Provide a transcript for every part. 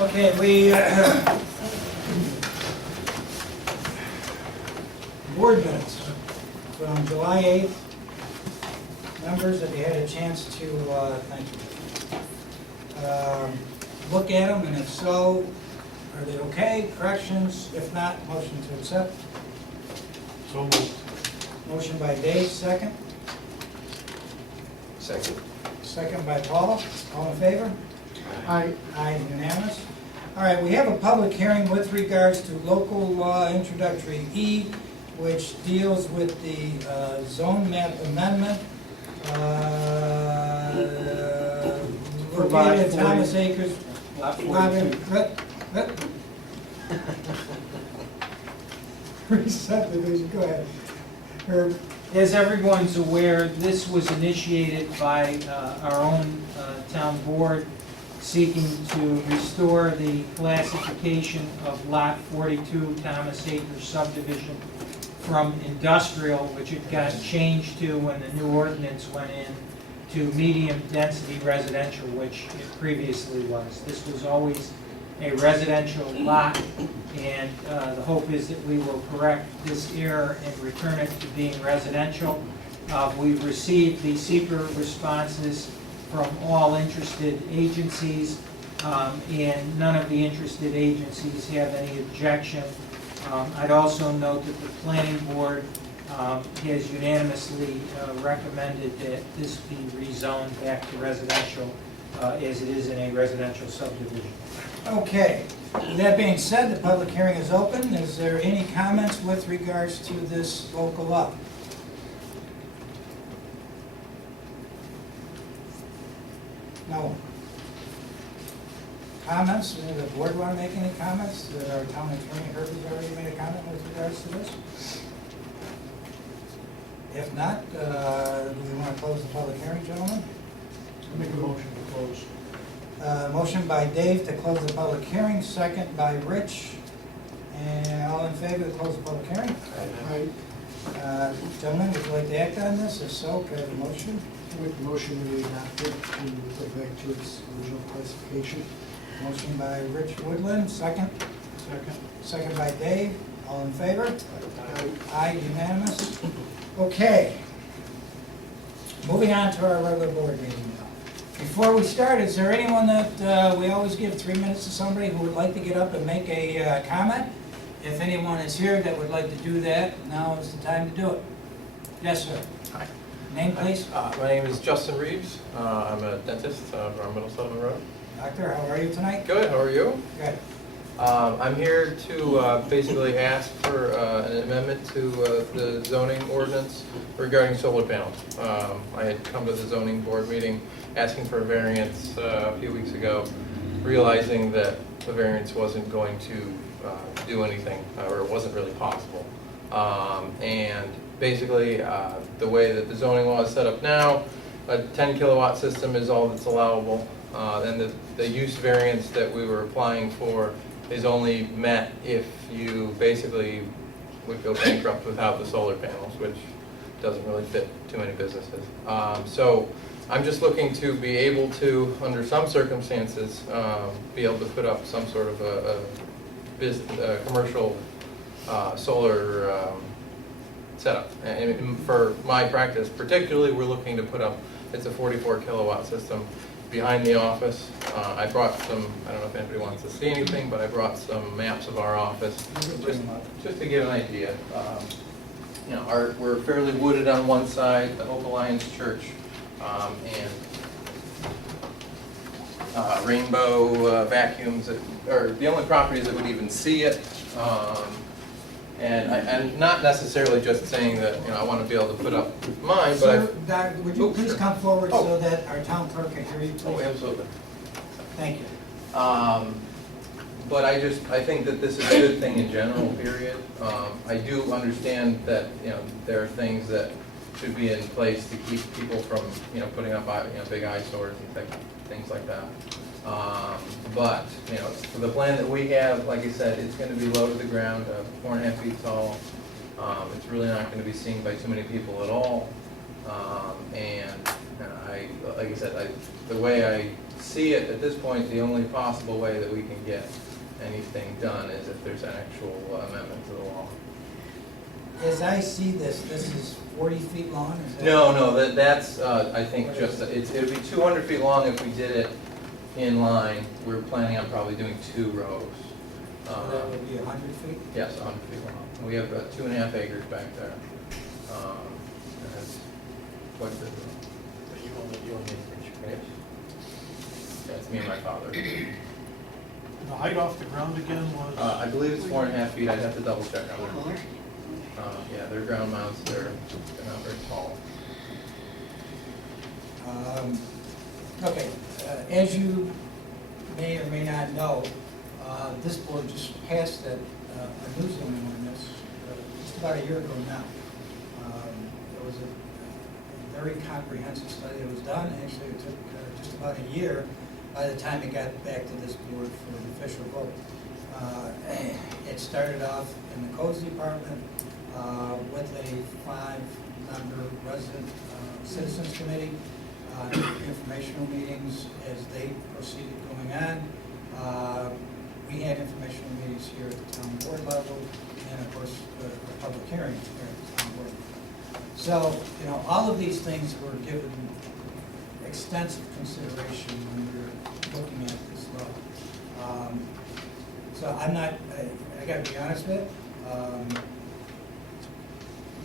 Okay, we, board minutes from July 8th. Members, have you had a chance to, thank you, look at them, and if so, are they okay? Corrections? If not, motion to accept. So moved. Motion by Dave, second. Second. Second by Paul. All in favor? Aye. Aye, unanimous. All right, we have a public hearing with regards to local law introductory E, which deals with the zone map amendment. Located at Thomas Acres. Lot 42. Re-subdivision, go ahead. Herb. As everyone's aware, this was initiated by our own town board seeking to restore the classification of Lot 42 Thomas Acres subdivision from industrial, which it got changed to when the new ordinance went in, to medium-density residential, which it previously was. This was always a residential lot, and the hope is that we will correct this error and return it to being residential. We've received the secret responses from all interested agencies, and none of the interested agencies have any objection. I'd also note that the planning board has unanimously recommended that this be rezoned back to residential as it is in a residential subdivision. Okay, with that being said, the public hearing is open. Is there any comments with regards to this local law? No. Comments? Does the board want to make any comments? Our town attorney Herbie's already made a comment with regards to this. If not, do we want to close the public hearing, gentlemen? I'll make a motion to close. Motion by Dave to close the public hearing, second by Rich. And all in favor to close the public hearing? Aye. Gentlemen, would you like to act on this? If so, could I have a motion? I'll make a motion we adopt it to go back to its original classification. Motion by Rich Woodland, second. Second. Second by Dave. All in favor? Aye. Aye, unanimous. Okay. Moving on to our regular board meeting now. Before we start, is there anyone that, we always give 3 minutes to somebody who would like to get up and make a comment? If anyone is here that would like to do that, now is the time to do it. Yes, sir. Hi. Name, please. My name is Justin Reeves. I'm a dentist from Middle Settlement Road. Doctor, how are you tonight? Good, how are you? Good. I'm here to basically ask for an amendment to the zoning ordinance regarding solar panels. I had come to the zoning board meeting asking for a variance a few weeks ago, realizing that the variance wasn't going to do anything, or it wasn't really possible. And basically, the way that the zoning law is set up now, a 10 kilowatt system is all that's allowable. And the use variance that we were applying for is only met if you basically would go bankrupt without the solar panels, which doesn't really fit too many businesses. So I'm just looking to be able to, under some circumstances, be able to put up some sort of a commercial solar setup. And for my practice particularly, we're looking to put up, it's a 44 kilowatt system behind the office. I brought some, I don't know if anybody wants to see anything, but I brought some maps of our office just to get an idea. You know, we're fairly wooded on one side, the Hope Alliance Church, and Rainbow vacuums, or the only properties that would even see it. And I'm not necessarily just saying that, you know, I want to be able to put up mine, but Sir, Doc, would you please sure. come forward Oh. so that our town clerk can hear you, Oh, please? absolutely. Thank you. But I think that this is a good thing in general, period. I do understand that, you know, there are things that should be in place to keep people from, you know, putting up, you know, big eyesores and things like that. But, you know, for the plan that we have, like I said, it's going to be low to the ground, 4.5 feet tall. It's really not going to be seen by too many people at all. And like I said, the way I see it at this point, the only possible way that we can get anything done is if there's an actual amendment to the law. As I see this, this is 40 feet long, is that? No, that's, I think just, it would be 200 feet long if we did it in line. We're planning on probably doing 2 rows. So that would be 100 feet? Yes, 100 feet long. We have about 2.5 acres back there. And that's quite a bit. But you own the acreage, Yes. That's me and my father. The height off the ground again was? I believe it's 4.5 feet. I'd have to double check on that. Yeah, they're ground mounts. They're not very tall. Okay, as you may or may not know, this board just passed a new zoning ordinance just about a year ago now. It was a very comprehensive study that was done. Actually, it took just about a year by the time it got back to this board for an official vote. It started off in the codes department with a 5-member resident citizens committee, informational meetings as they proceeded going on. We had informational meetings here at the town board level, and of course, a public hearing here at the town board. So, all of these things were given extensive consideration when we were looking at this law. So I'm not, I gotta be honest with you,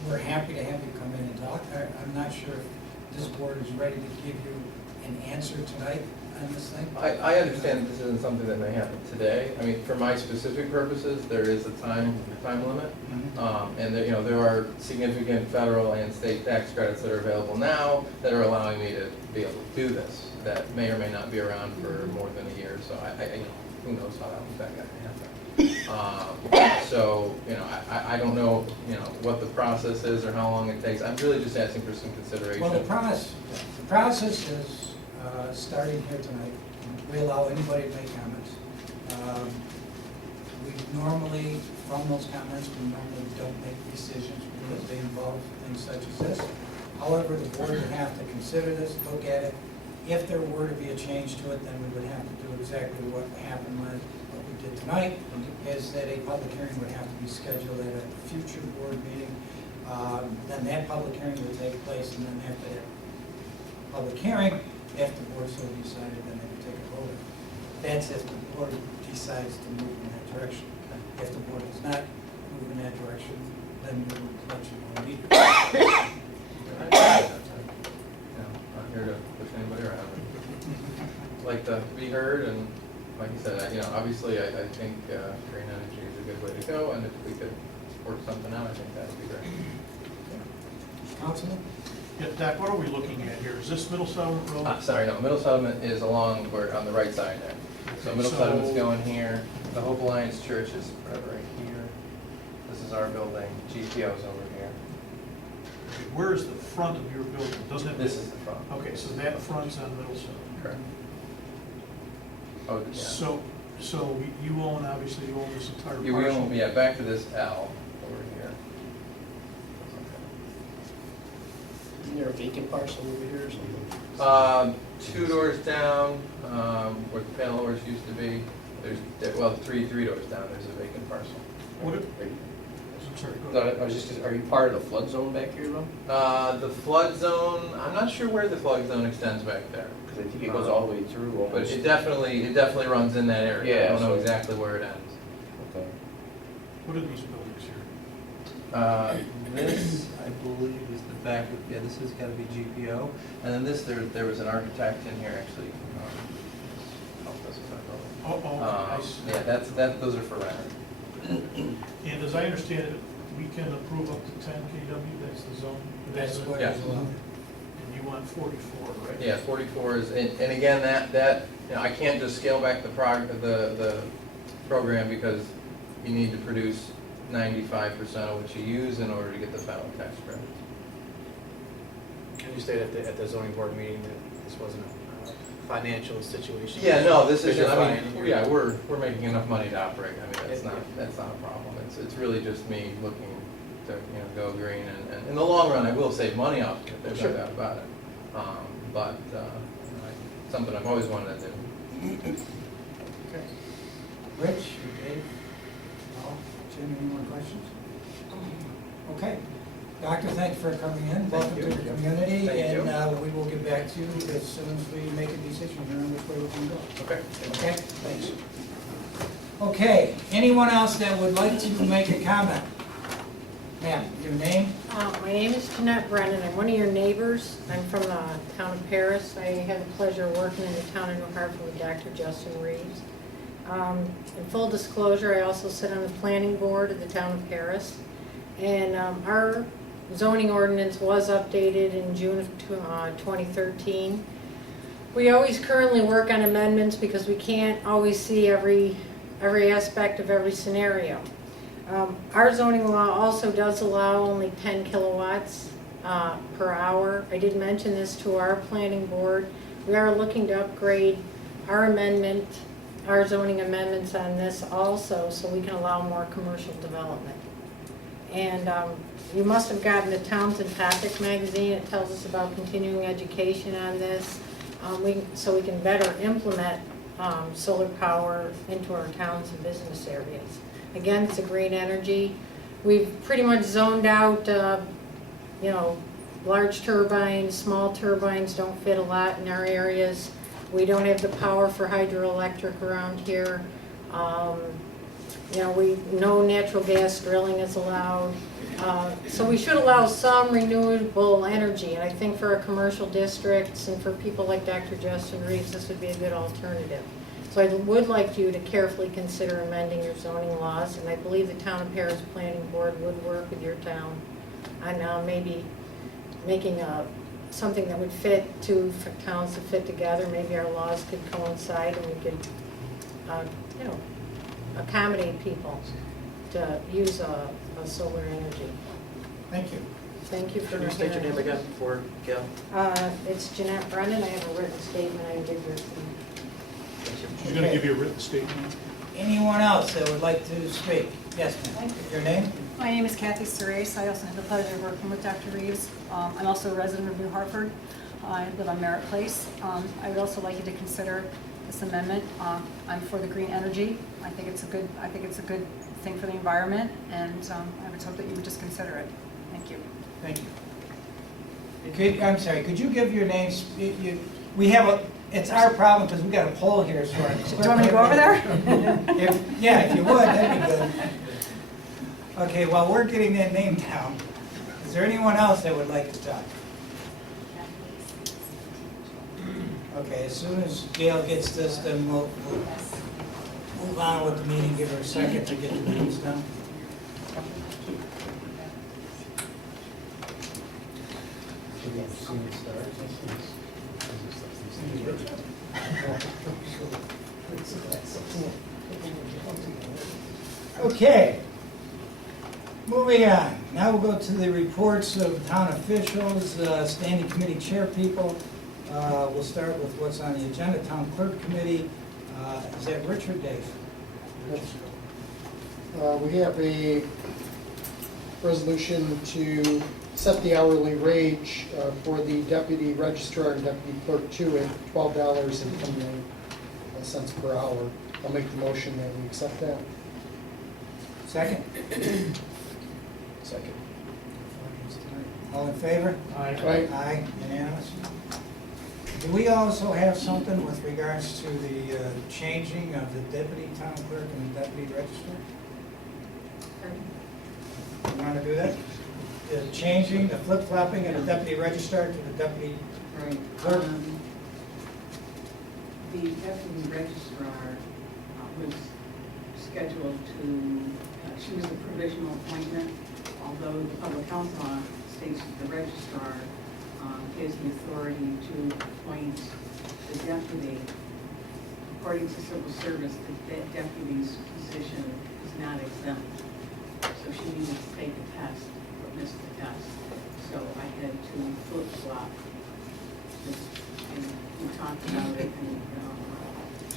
we're happy to have you come in and talk. I'm not sure if this board is ready to give you an answer tonight on this thing. I understand that this isn't something that may happen today. I mean, for my specific purposes, there is a time limit. And there are significant federal and state tax credits that are available now that are allowing me to be able to do this, that may or may not be around for more than a year. So who knows how that going to happen. So, I don't know, what the process is or how long it takes. I'm really just asking for some consideration. Well, the process is starting here tonight. We allow anybody to make comments. We normally, from those comments, we normally don't make decisions because they involve things such as this. However, the board would have to consider this, look at it. If there were to be a change to it, then we would have to do exactly what happened when what we did tonight, is that a public hearing would have to be scheduled at a future board meeting. Then that public hearing would take place, and then after that public hearing, if the board so decided, then they would take a vote. That's if the board decides to move in that direction. If the board does not move in that direction, then we would let you know immediately. Not here to push anybody around. I'd like to be heard, and like you said, obviously I think green energy is a good way to go, and if we could work something out, I think that would be great. Councilman? Yeah, Dak, what are we looking at here? Is this Middle Settlement Road? Sorry, no, Middle Settlement is along where, on the right side there. So Middle Settlement's going here, the Hope Alliance Church is right here. This is our building, GPO's over here. Okay, where is the front of your building? Doesn't it? This is the front. Okay, so that front's on Middle Settlement. Correct. Oh, yeah. So you own, obviously, you own this entire Yeah, we parcel. own, back to this L over here. Isn't there a vacant parcel over here or something? 2 doors down, where the panel doors used to be, there's, three doors down, there's a vacant parcel. What if, Are you- I'm sorry, go No, ahead. I was just, are you part of the flood zone back here, though? The flood zone, I'm not sure where the flood zone extends back there, Because I think it goes all the way through but almost. it definitely runs in that area. I Yeah, don't know so- exactly where it ends. Okay. What are these buildings here? This, I believe, is the back of, this has got to be GPO, and then this, there was an architect in here actually. Helped us with that building. I see. Those are for rent. And as I understand it, we can approve up to 10 KW, that's the zone? That's what Yeah. is allowed. And you want 44, right? Yeah, 44 is, and again, that I can't just scale back the program because you need to produce 95% of what you use in order to get the federal tax credit. And you stated at the zoning board meeting that this wasn't a financial situation. Yeah, no, this is, Fine. we're making enough money to operate. I mean, that's not a problem. It's really just me looking to, go green, and in the long run, I will save money off it, there's no doubt about it. But, something I've always wanted to do. Okay. Rich, Dave, Paul, Jim, any more questions? Okay. Doctor, thanks for coming in. Welcome to the community. Thank you. And we will get back to you as soon as we make a decision here on which way we're going to go. Okay. Okay? Thanks. Okay, anyone else that would like to make a comment? Ma'am, your name? My name is Jeanette Brennan. I'm one of your neighbors. I'm from the town of Paris. I have the pleasure of working in the town of New Hartford with Dr. Justin Reeves. In full disclosure, I also sit on the planning board of the town of Paris. And our zoning ordinance was updated in June of 2013. We always currently work on amendments because we can't always see every aspect of every scenario. Our zoning law also does allow only 10 kilowatts per hour. I did mention this to our planning board. We are looking to upgrade our zoning amendments on this also, so we can allow more commercial development. And you must have gotten the Townsend Topic magazine. It tells us about continuing education on this, so we can better implement solar power into our towns and business areas. Again, it's a green energy. We've pretty much zoned out, large turbines, small turbines don't fit a lot in our areas. We don't have the power for hydroelectric around here. No natural gas drilling is allowed. So we should allow some renewable energy, and I think for our commercial districts and for people like Dr. Justin Reeves, this would be a good alternative. So I would like you to carefully consider amending your zoning laws, and I believe the Town of Paris Planning Board would work with your town on maybe making something that would fit for towns to fit together. Maybe our laws could coincide and we could, accommodate people to use solar energy. Thank you. Thank you for Can you state your name hearing. again for Gail? It's Jeanette Brennan. I have a written statement I can give you. She's gonna give you a written statement. Anyone else that would like to speak? Yes, ma'am. Your name? My name is Kathy Cerise. I also have the pleasure of working with Dr. Reeves. I'm also a resident of New Hartford. I live on Merritt Place. I would also like you to consider this amendment. I'm for the green energy. I think it's a good thing for the environment, and I would hope that you would just consider it. Thank you. Thank you. I'm sorry, could you give your names? It's our problem because we got a poll here, so. Do you want me to go over there? If you would, that'd be good. Okay, while we're getting that name down, is there anyone else that would like to talk? Okay, as soon as Gail gets this, then we'll move on with the meeting, give her a second to get the names down. Okay, moving on. Now we'll go to the reports of town officials, standing committee chair people. We'll start with what's on the agenda, town clerk committee. Is that Rich or Dave? We have a resolution to set the hourly wage for the deputy registrar and deputy clerk two at $12.29 per hour. I'll make the motion that we accept that. Second? Second. All in favor? Right? Aye, unanimous. Do we also have something with regards to the changing of the deputy town clerk and the deputy registrar? You want to do that? The changing, the flip-flopping of the deputy registrar to the deputy Right. clerk? The deputy registrar was scheduled to, she was a provisional appointment, although the public health law states that the registrar has the authority to appoint the deputy. According to civil service, the deputy's position is not exempt. So she needed to take a test, but missed the test. So I had to flip-flop. And we talked about it, and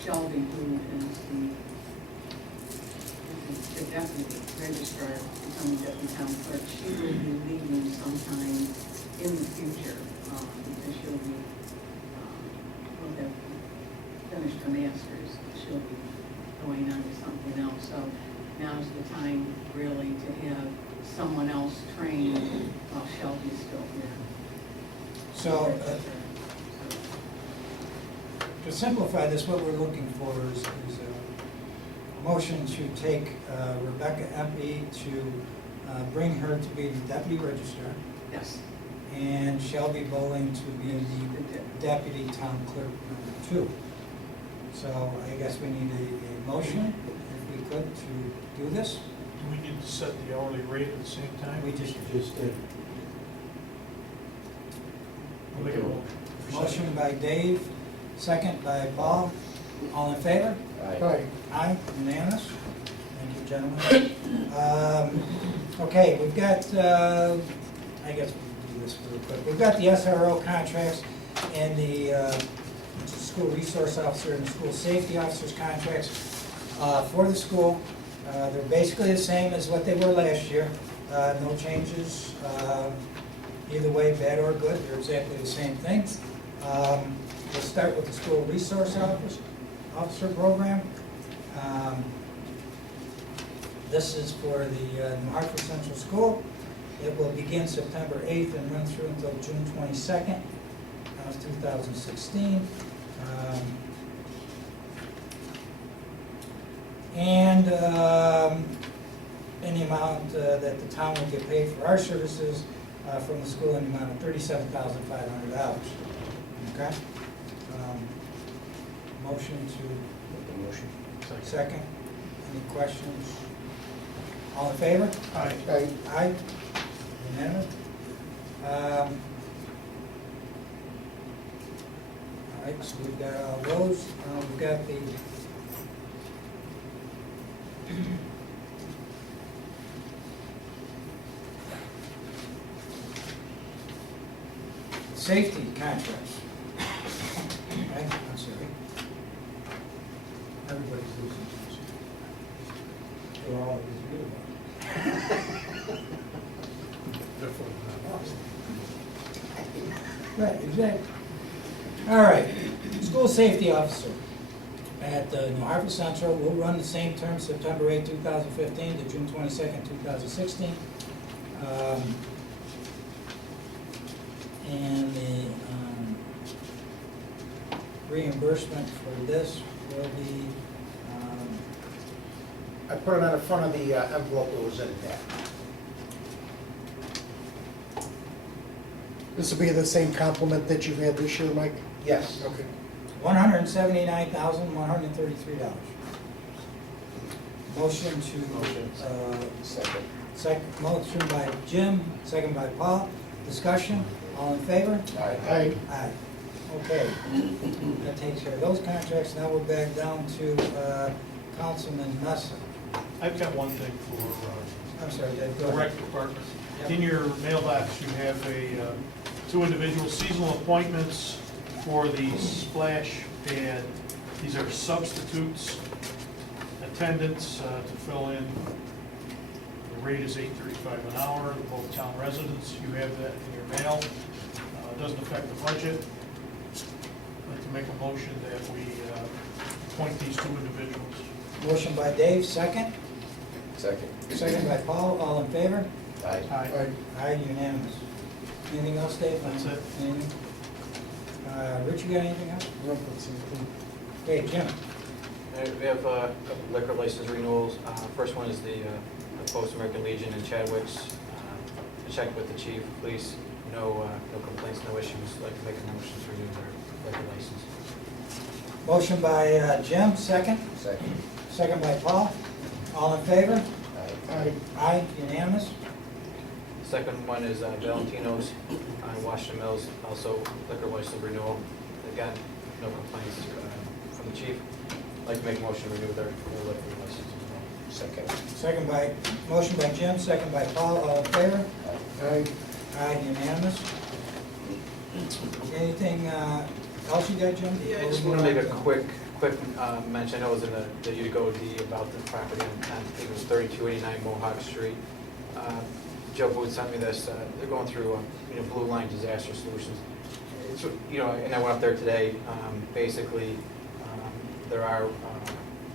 Shelby, who is the deputy registrar, becoming deputy town clerk, she will be leaving sometime in the future, because she'll be, will have the master's. She'll be going on to something else. So now's the time really to have someone else trained while Shelby's still here. So, to simplify this, what we're looking for is a motion to take Rebecca Empey to bring her to be the deputy registrar, Yes. and Shelby Bowling to be the deputy town clerk number 2. So I guess we need a motion, if we could, to do this. Do we need to set the hourly rate at the same time? We just did. I'll make a Motion by Dave, second by Paul. All in favor? Aye. Aye, unanimous. Thank you, gentlemen. Okay, we've got, I guess we'll do this real quick. We've got the SRO contracts and the school resource officer and the school safety officer's contracts for the school. They're basically the same as what they were last year. No changes, either way, bad or good. They're exactly the same thing. We'll start with the school resource officer program. This is for the New Hartford Central School. It will begin September 8th and run through until June 22nd, 2016. And in the amount that the town will get paid for our services from the school in the amount of $37,500. Okay? Motion to... Motion. Second. Any questions? All in favor? Aye. Aye. Aye. Unanimous? All right, so we've got all those. We've got the safety contracts. Okay, I'm sorry. Everybody's losing. They're all Right, exactly. All right, school safety officer at New Hartford Central will run the same term, September 8, 2015 to June 22nd, 2016. And the reimbursement for this will be, I put it on the front of the envelope that was in there. This will be the same complement that you've had this year, Mike? Yes. Okay. $179,133. Motion to, Second. motion by Jim, second by Paul. Discussion, all in favor? Aye. Aye. Okay, that takes care of those contracts. Now we're back down to Councilman Messa. I've got one thing for I'm sorry, Dave, go the ahead. rec department. Yep. In your mailbox, you have two individual seasonal appointments for the splash pad. These are substitutes, attendants to fill in. The rate is $8.35 an hour, both town residents. You have that in your mail. It doesn't affect the budget. I'd like to make a motion that we appoint these two individuals. Motion by Dave, second. Second. Second by Paul, all in favor? Aye. Aye. Aye, unanimous. Anything else, Dave? That's it. Anything? Rich, you got anything else? Nope, that's it. Okay, Jim. We have a couple liquor license renewals. First one is the Post-American Legion in Chadwick's. I checked with the chief, police, no complaints, no issues. I'd like to make a motion to renew their liquor license. Motion by Jim, second. Second. Second by Paul. All in favor? Aye. Aye, unanimous. Second one is Valentino's on Washington Mills, also liquor license renewal. Again, no complaints from the chief. I'd like to make a motion to renew their liquor license as well. Second. Motion by Jim, second by Paul, all in favor? Aye. Aye, unanimous. Anything else you got, Jim? Yeah, I just want to make a quick mention. I know it was in the UGOD about the property on, I think it was 3289 Mohawk Street. Joe Booth sent me this. They're going through, Blue Line Disaster Solutions. It's, and I went up there today. Basically, There are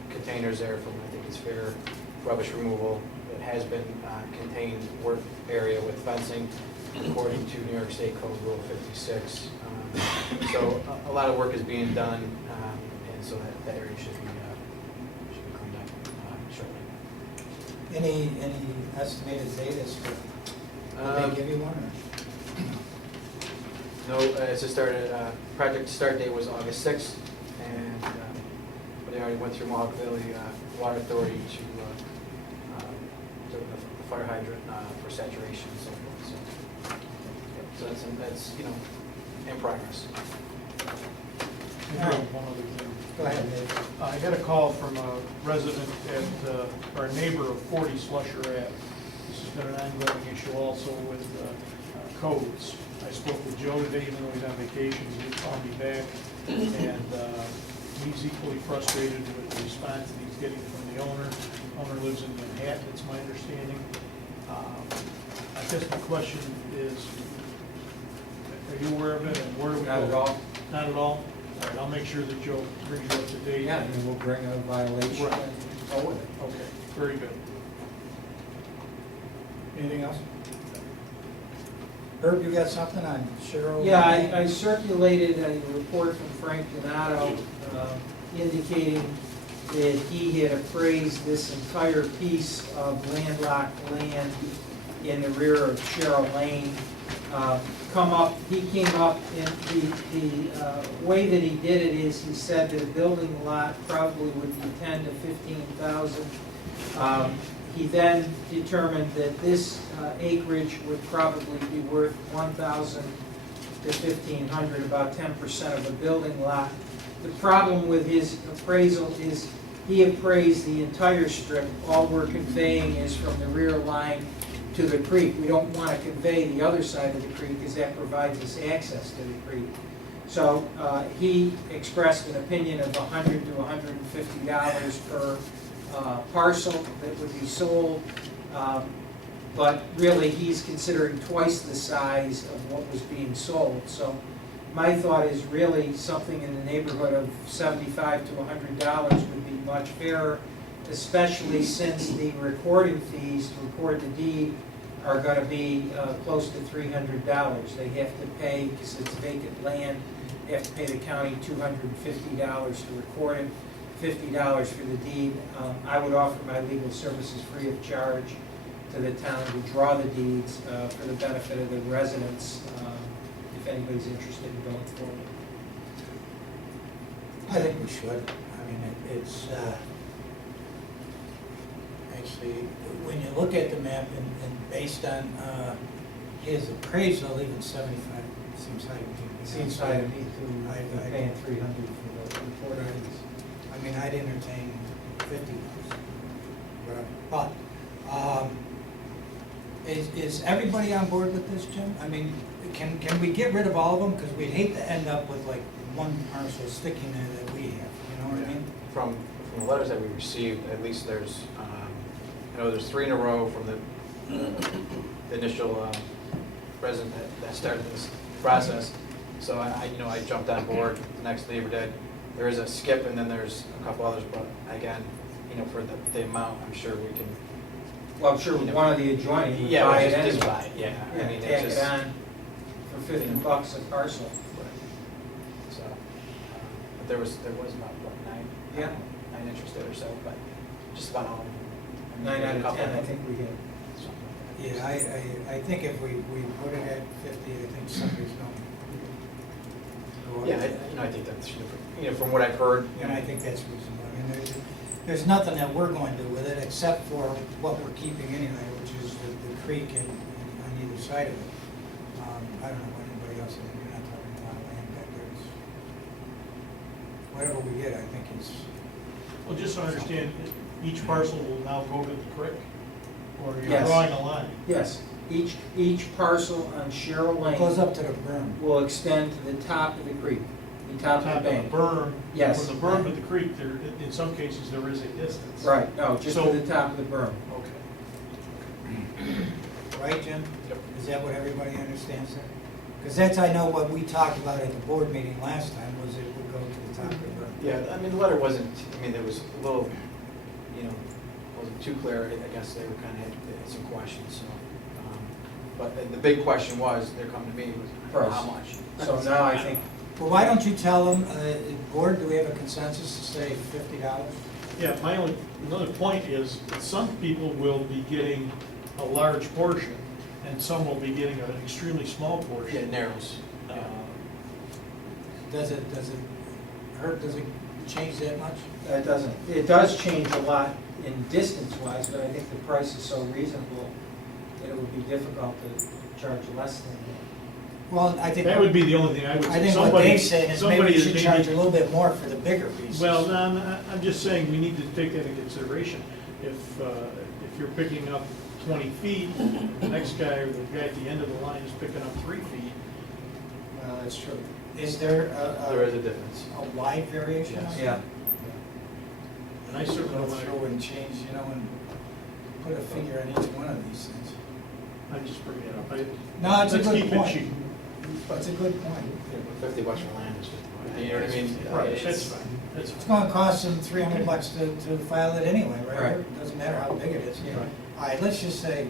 containers there from, I think it's fair rubbish removal. It has been contained work area with fencing according to New York State Code Rule 56. So a lot of work is being done, and so that area should be cleaned up shortly. Any estimated date as to, did they give you one, or? No, it's just started, project start date was August 6th, and but they already went through Mohawk Valley Water Authority to the fire hydrant for saturation and so forth. So that's in progress. One other thing. Go ahead, Dave. I got a call from a resident at, or a neighbor of 40 Slusher Ave. This has been an ongoing issue also with codes. I spoke with Joe today, even though he's on vacation, he called me back, and he's equally frustrated with the response that he's getting from the owner. Owner lives in Manhattan, it's my understanding. I guess my question is, are you aware of it, and where do we go? Not at all. Not at all? All right, I'll make sure that Joe brings you up to date. Yeah, and we'll bring a violation Right. and go with it. Okay, very good. Anything else? Herb, you got something on Cheryl? Yeah, I circulated a report from Frank Donato indicating that he had appraised this entire piece of landlocked land in the rear of Cheryl Lane. He came up, and the way that he did it is, he said that a building lot probably would be 10 to 15,000. He then determined that this acreage would probably be worth 1,000 to 1,500, about 10% of a building lot. The problem with his appraisal is he appraised the entire strip. All we're conveying is from the rear line to the creek. We don't want to convey the other side of the creek, because that provides us access to the creek. So he expressed an opinion of $100 to $150 per parcel that would be sold, but really he's considering twice the size of what was being sold. So my thought is really something in the neighborhood of $75 to $100 would be much fairer, especially since the recording fees to record the deed are going to be close to $300. They have to pay, because it's vacant land, they have to pay the county $250 to record it, $50 for the deed. I would offer my legal services free of charge to the town to draw the deeds for the benefit of the residents, if anybody's interested in going forward. I think we should. I mean, it's, actually, when you look at the map and based on his appraisal, even 75 seems high to me. Seems high to me too, I- paying $300 for the report items. I mean, I'd entertain 50. But, is everybody on board with this, Jim? I mean, can we get rid of all of them? Because we'd hate to end up with like one parcel sticking there that we have, you know what I mean? From the letters that we received, at least there's, I know there's 3 in a row from the initial resident that started this process. So I jumped on board, the next neighbor did. There is a skip, and then there's a couple others, but again, for the amount, I'm sure we can. Well, I'm sure one of the adjoining would Yeah, buy we'll it just anyway. buy it, yeah. I Yeah, mean, tag it's it just. on for $50 a parcel. So, but there was about, what, 9? Yeah. 9 interested or so, but just about all. 9 out A of couple 10, I think we get. something like that. Yeah, I think if we put it at 50, I think somebody's going to go up. Yeah, I think that's, from what I've heard, And I think that's reasonable. I mean, there's nothing that we're going to do with it except for what we're keeping anyway, which is the creek and on either side of it. I don't know what anybody else, you're not talking about land back there. Whatever we get, I think is. Well, just so I understand, each parcel will now go to the creek? Or you're Yes. drawing a line? Yes, each parcel on Cheryl It goes Lane up to the berm. will extend to the top of the creek, the top of the bank. berm. Yes. From the berm to the creek, there, in some cases, there is a distance. Right, no, just So- to the top of the berm. Okay. Right, Jim? Yep. Is that what everybody understands there? Because that's, I know what we talked about at the board meeting last time, was it would go to the top river. Yeah, I mean, the letter wasn't, I mean, there was a little, you know, wasn't too clear. I guess they were kind of had some questions, so. But the big question was, they're coming to me with Price. how much? So now I think, Well, why don't you tell them, board, do we have a consensus to say $50? Yeah, another point is that some people will be getting a large portion, and some will be getting an extremely small Yeah, portion. it narrows. Uh, Does it hurt, does it change that much? it does change a lot in distance-wise, but I think the price is so reasonable that it would be difficult to charge less than that. Well, I think. That would be the only thing I would say. I think what Somebody- Dave's saying is maybe somebody you that should maybe- charge a little bit more for the bigger pieces. Well, no, I'm just saying we need to take that into consideration. If you're picking up 20 feet, the next guy or the guy at the end of the line is picking up 3 feet. That's true. Is there There is a difference. a wide variation? Yes. Yeah. And I certainly Go don't want through to, and change, and put a figure on each one of these things. I'm just bringing it up. No, it's a Let's good keep it point. cheap. It's a good point. Yeah, but $50 for land is just, you know what I mean? Right, It's- that's fine, that's It's fine. gonna cost them $300 to file it anyway, right? Right. It doesn't matter how big it is. Right. All right, let's just say,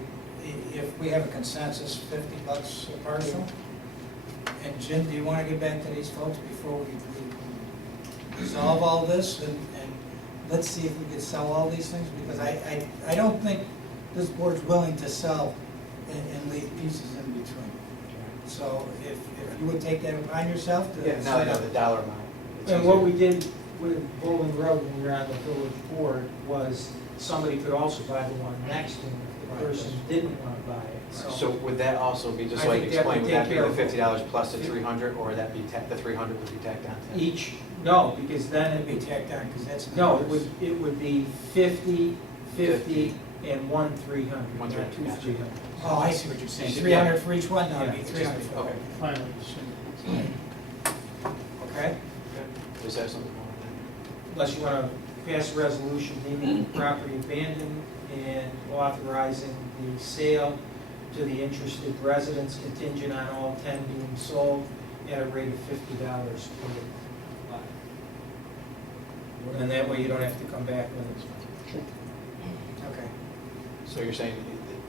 if we have a consensus, $50 a parcel. And Jim, do you wanna get back to these folks before we resolve all this? And let's see if we can sell all these things, because I don't think this board's willing to sell and leave pieces in between. So if you would take that upon yourself to. Yeah, now I know the dollar amount. It's And what easier. we did with Bowling Road when we were on the village board was somebody could also buy the one next to him if the person didn't want to buy it. So would that also be, just I like think that would explain, would that be take care of the it. $50 plus the 300, or would that be, the 300 would be tacked on to that? Each, no, because then That'd be it'd be, tacked on, because that's. no, it would be 50, 50, and one 300, One not 300, two gotcha. 300. Oh, I see what you're saying. Yeah. 300 for each one? No, it'd be Yeah. 300 for all. Okay. Finally, Okay? Is that something more than Unless you want to pass a resolution naming the property abandoned and authorizing the sale to the interested residents contingent on all 10 being sold at a rate of $50 per lot. And that way you don't have to come back with it. Okay. that? So you're saying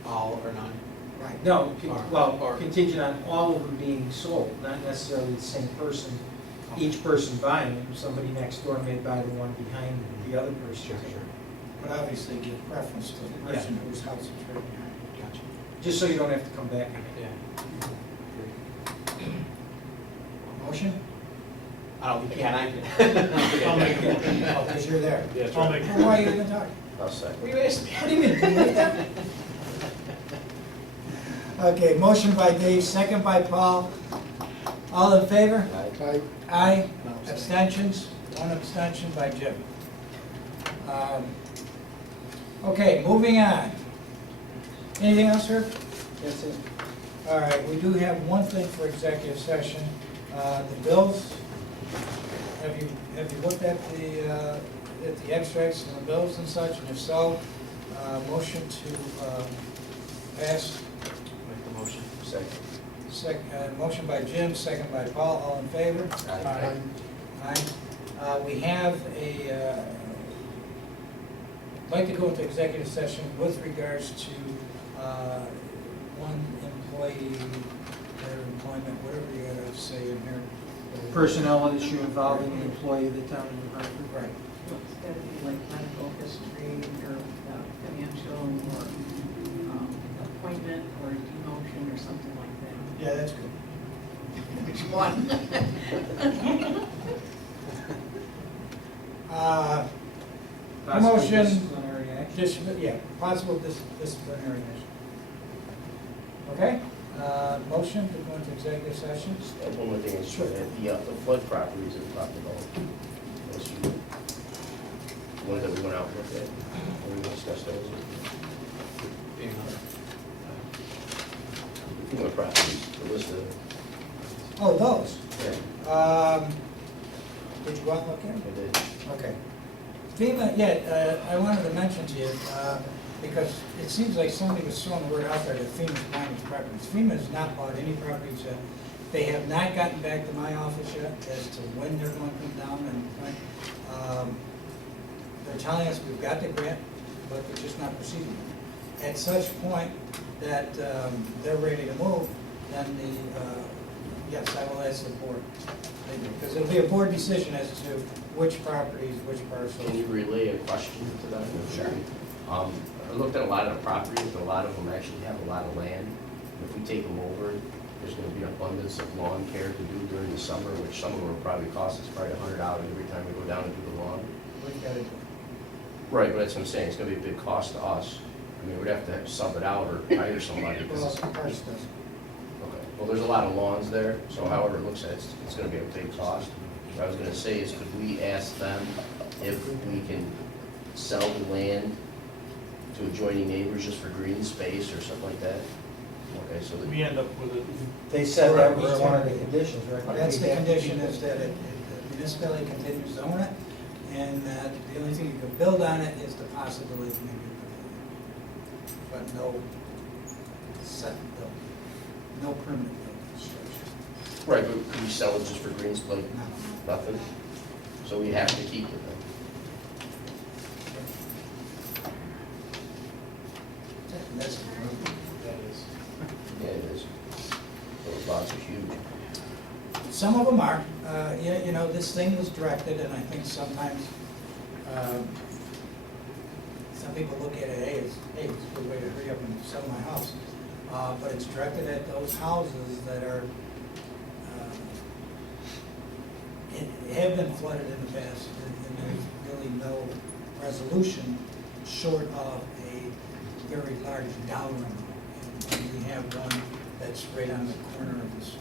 all or none? Right. No, Or- well, contingent on all of them being sold, not necessarily the same person, each person buying them. Somebody next door may buy the one behind the other person. Sure, sure. But obviously give preference to the person whose house is right behind. Gotcha. Just so you don't have to come back again. Yeah. Motion? I don't, can I? I'll make a motion. Oh, because you're there. I'll make Well, why are you even talking? I'll second. What do you ask me? What do you mean? You read that? Okay, motion by Dave, second by Paul. All in favor? Aye. Aye. Abstentions? One abstention by Jim. Okay, moving on. Anything else, sir? That's it. All right, we do have one thing for executive session. The bills, have you looked at the extracts and the bills and such? And if so, motion to pass. Make the motion. Second. Motion by Jim, second by Paul, all in favor? Aye. Aye. We have I'd like to go into executive session with regards to one employee, their employment, whatever you gotta say in here. Personnel issue involving an employee of the town of New Hartford. Right. It's gotta be like medical history or financial or appointment or demotion or something like that. Yeah, that's good. Which one? Possible Motion. disciplinary action. Yeah, possible disciplinary action. Okay, motion to go into executive session. One more thing is, Sure. the flood properties that we talked about, those few, the ones that we went out and looked at, we discussed those. Being The FEMA properties, the list of, Oh, those. yeah, Did you go out and look at them? I did. Okay. FEMA, yeah, I wanted to mention to you, because it seems like somebody was throwing the word out there that FEMA's buying these properties. FEMA has not bought any properties yet. They have not gotten back to my office yet as to when they're going to come down and when. They're telling us we've got the grant, but they're just not proceeding. At such point that they're ready to move, then yes, I will ask the board. Because it'll be a board decision as to which properties, which parcels. Can you relay a question to them? Sure. I looked at a lot of the properties, a lot of them actually have a lot of land. If we take them over, there's gonna be an abundance of lawn care to do during the summer, which some of them will probably cost us probably $100 every time we go down and do the lawn. What do you gotta do? Right, but that's what I'm saying, it's gonna be a big cost to us. I mean, we'd have to sub it out or hire somebody. Well, because of course it does. Okay, well, there's a lot of lawns there, so however it looks at, it's gonna be a big cost. What I was gonna say is, could we ask them if we can sell the land to adjoining neighbors just for green space or something like that? Okay, so We end up with it. They said that was one of the conditions, right? That's the condition, is that the municipality continues to own it, and that the only thing you can build on it is the possibility of maybe a pavilion. But no set building, no permanent building structure. right, but could we sell it just for green space? No. Nothing? So we have to keep it then? That's the problem. Yeah, it is. Those lots are huge. Some of them are. You know, this thing was directed, and I think sometimes, some people look at it, hey, it's a good way to hurry up and sell my house. But it's directed at those houses that are, have been flooded in the past, and there's really no resolution short of a very large dollar amount. And we have one that's right on the corner of this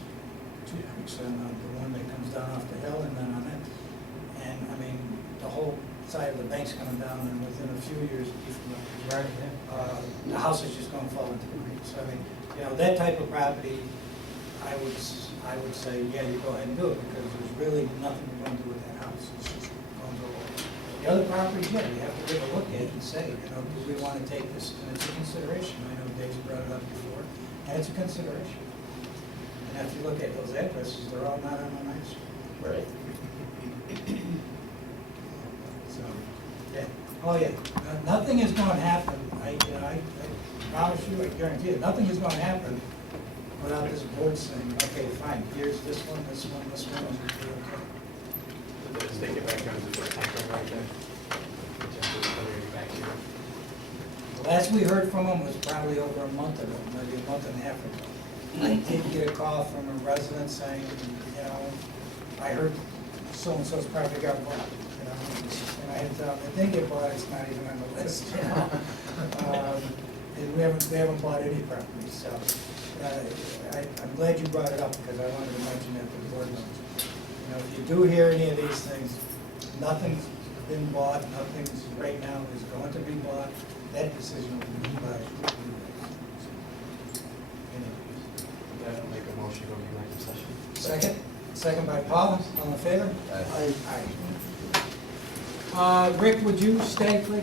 2 creeks, and the one that comes down off the hill, and then on it. And, I mean, the whole side of the bank's coming down, and within a few years, the house is just gonna fall into the creek. So, I mean, you know, that type of property, I would say, yeah, you go ahead and do it, because there's really nothing you're gonna do with that house. It's just gonna go away. The other properties, yeah, you have to take a look at it and say, you know, do we wanna take this into consideration? I know Dave's brought it up before, and it's a consideration. And if you look at those addresses, they're all not on the nice street. Right. So, yeah, oh yeah, nothing is gonna happen, I promise you, I guarantee you, nothing is gonna happen without this board saying, okay, fine, here's this one, and we're okay. Let's take it back down to the timeframe right there. Back here. The last we heard from them was probably over a month ago, maybe a month and a half ago. I did get a call from a resident saying, you know, I heard so-and-so's property got bought, you know, and I had to tell them, if they get bought, it's not even on the list, you know. And we haven't bought any properties, so, I'm glad you brought it up, because I wanted to mention that to the board members. You know, if you do hear any of these things, nothing's been bought, nothing's right now is going to be bought, that decision will be made by you. I'll make a motion to go into executive session. Second by Paul, all in favor? Aye. Aye. Rick, would you stay, please?